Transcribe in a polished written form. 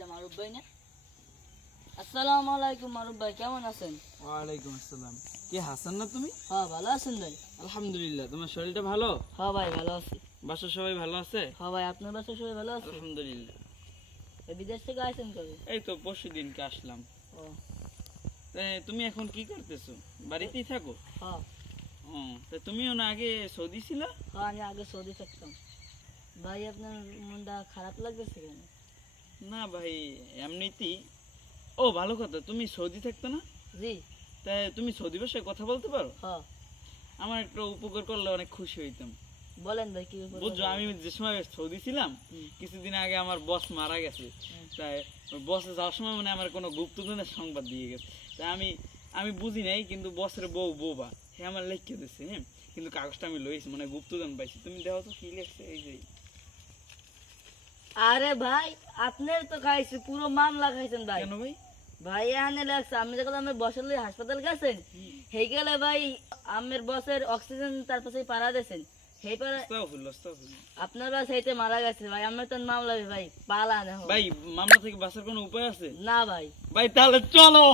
এটা মারুফ ভাই না? আসসালামু আলাইকুম মারুফ ভাই, কেমন আছেন? ওয়ালাইকুম আসসালাম। কি হাসান না তুমি? হ্যাঁ ভালো আছেন ভাই? আলহামদুলিল্লাহ। তোমার শরীরটা ভালো? হ্যাঁ ভাই ভালো আছি। বাসার সবাই ভালো আছে? হ্যাঁ ভাই, আপনার বাসায় সবাই ভালো আছে? আলহামদুলিল্লাহ। বিদেশ থেকে আইছেন কবে? এই তো পরশুদিনকে আসলাম। ও তুমি এখন কি করতেছো? বাড়িতেই থাকো? হ্যাঁ। তুমিও না আগে সৌদি ছিলা? হ্যাঁ, আমি আগে সৌদি থাকতাম। ভাই আপনার মনটা খারাপ লাগতেছে কেন? না ভাই, এমনিতেই। ও ভালো কথা, তুমি সৌদি থাকতো না? জি। তাই তুমি সৌদি ভাষায় কথা বলতে পারো? হ্যাঁ। আমার একটা উপকার করলে অনেক খুশি হইতাম। বলেন ভাই কি বুঝছো, আমি যে সময় সৌদি ছিলাম কিছুদিন আগে আমার বস মারা গেছে। তাই বসে যাওয়ার সময় মানে আমার কোনো গুপ্তধনের সংবাদ দিয়ে গেছে। তাই আমি বুঝি নাই, কিন্তু বসের বউ বোবা সে আমার লিখে দিচ্ছে। হ্যাঁ, কিন্তু কাগজটা আমি লইছি, মানে গুপ্তধন পাইছি। তুমি দেখো তো কি লিখছে। এই যে আরে ভাই, আপনার তো খাইছে পুরো মামলা খাইছেন ভাই। কেন ভাই? ভাই এখানে লাগছে আপনি যখন আমার বসের লই হাসপাতাল গেছেন, সেই গেলে ভাই আমের বসের অক্সিজেন তার পাশে পাড়া দিয়েছেন, সেই পাড়া আপনার বাস সেইতে মারা গেছে ভাই। আমার তো মামলা ভাই পালা না ভাই, মামলা থেকে বাঁচার কোনো উপায় আছে? না ভাই। ভাই তাহলে চলো।